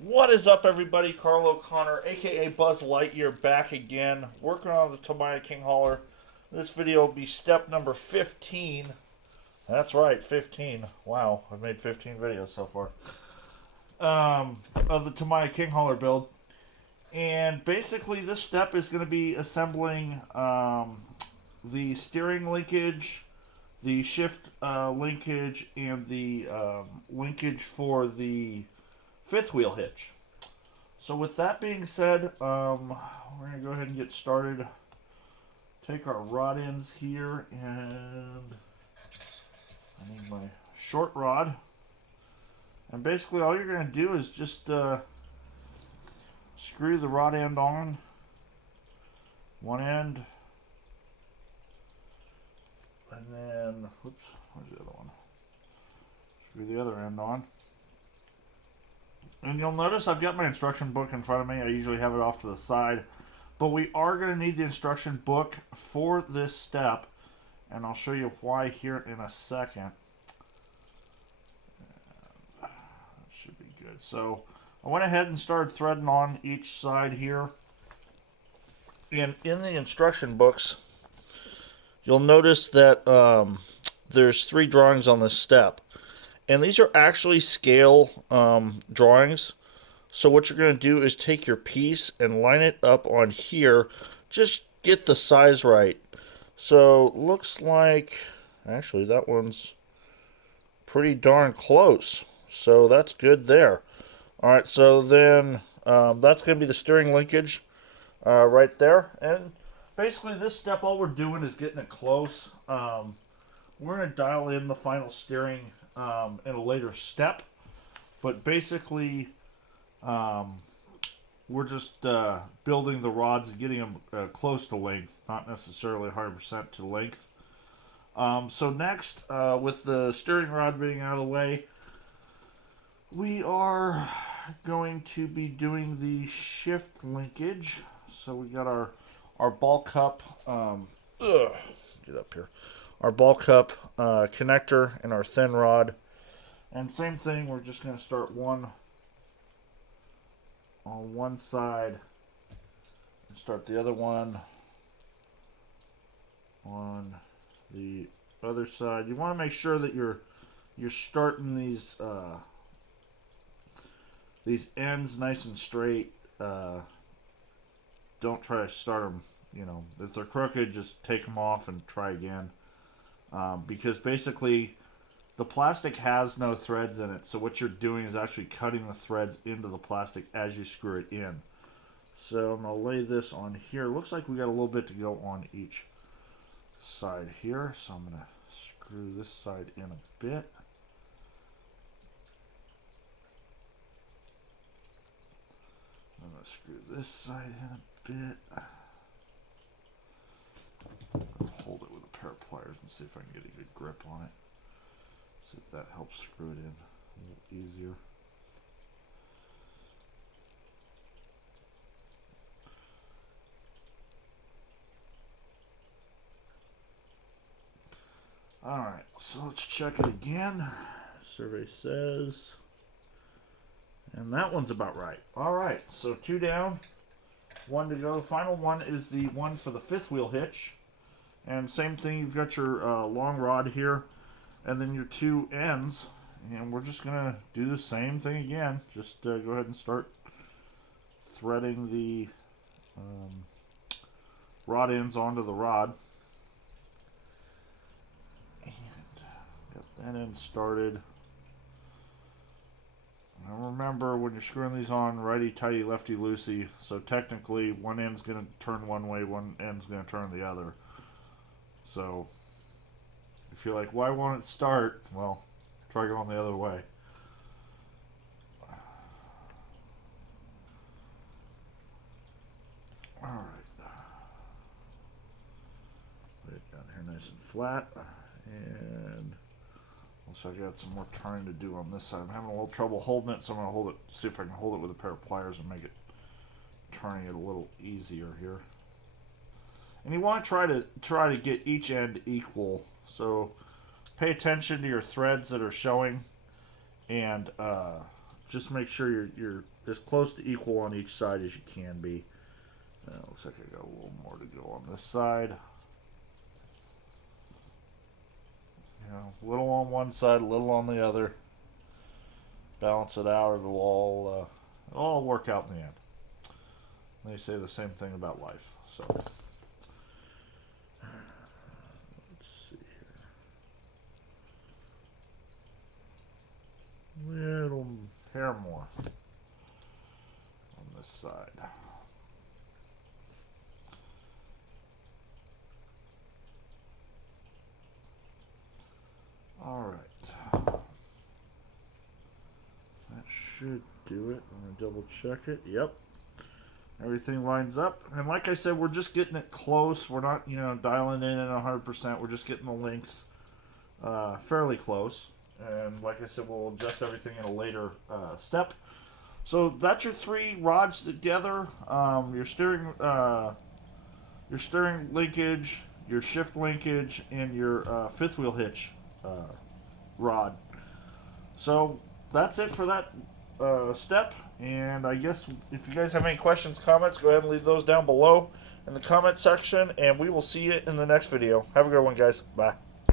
What is up, everybody? Carl O'Connor, aka Buzz Lightyear, back again, working on the Tamiya King Hauler. This video will be step number 15. That's right, 15. Wow, I've made 15 videos so far. Of the Tamiya King Hauler build. And basically, this step is going to be assembling the steering linkage, the shift linkage, and the linkage for the fifth wheel hitch. So with that being said, we're going to go ahead and get started. Take our rod ends here, and I need my short rod. And basically all you're going to do is just screw the rod end on one end, and then, whoops, where's the other one? Screw the other end on. And you'll notice I've got my instruction book in front of me. I usually have it off to the side. But we are going to need the instruction book for this step. And I'll show you why here in a second. And that should be good. So I went ahead and started threading on each side here. And in the instruction books, you'll notice that there's 3 drawings on this step. And these are actually scale drawings. So what you're going to do is take your piece and line it up on here. Just get the size right. So looks like, actually that one's pretty darn close. So that's good there. Alright, so then that's going to be the steering linkage right there. And basically this step, all we're doing is getting it close. We're going to dial in the final steering in a later step, but basically we're just building the rods and getting them close to length, not necessarily 100% to length. So next, with the steering rod being out of the way, we are going to be doing the shift linkage. So we got our ball cup, get up here, our ball cup connector and our thin rod. And same thing, we're just going to start one on one side and start the other one on the other side. You want to make sure that you're starting these ends nice and straight. Don't try to start them, if they're crooked, just take them off and try again. Because basically the plastic has no threads in it, so what you're doing is actually cutting the threads into the plastic as you screw it in. So I'm going to lay this on here. Looks like we got a little bit to go on each side here, so I'm going to screw this side in a bit. I'm going to screw this side in a bit. Hold it with a pair of pliers and see if I can get a good grip on it. See if that helps screw it in a little easier. Alright, so let's check it again. Survey says. And that one's about right. Alright, so 2 down, 1 to go. The final one is the one for the fifth wheel hitch. And same thing, you've got your long rod here, and then your 2 ends. And we're just going to do the same thing again. Just go ahead and start threading the rod ends onto the rod. And got that end started. Now remember, when you're screwing these on, righty-tighty, lefty-loosey. So technically, one end's going to turn one way, one end's going to turn the other. So if you're like, why won't it start? Well, try going the other way. Alright. Put it down here nice and flat. And also I got some more turning to do on this side. I'm having a little trouble holding it, so I'm going to see if I can hold it with a pair of pliers and make it turning it a little easier here. And you want to try to get each end equal. So pay attention to your threads that are showing, and just make sure you're as close to equal on each side as you can be. Looks like I got a little more to go on this side. You know, a little on one side, a little on the other. Balance it out, it'll all work out in the end. They say the same thing about life. So let's see here. Little hair more on this side. All right. That should do it. I'm gonna double check it. Yep. Everything lines up. And like I said, we're just getting it close. We're not, dialing in at 100%. We're just getting the links fairly close. And like I said, we'll adjust everything in a later step. So that's your 3 rods together. Your steering linkage, your shift linkage, and your fifth wheel hitch rod. So that's it for that step. And I guess if you guys have any questions, comments, go ahead and leave those down below in the comment section. And we will see you in the next video. Have a good one, guys. Bye.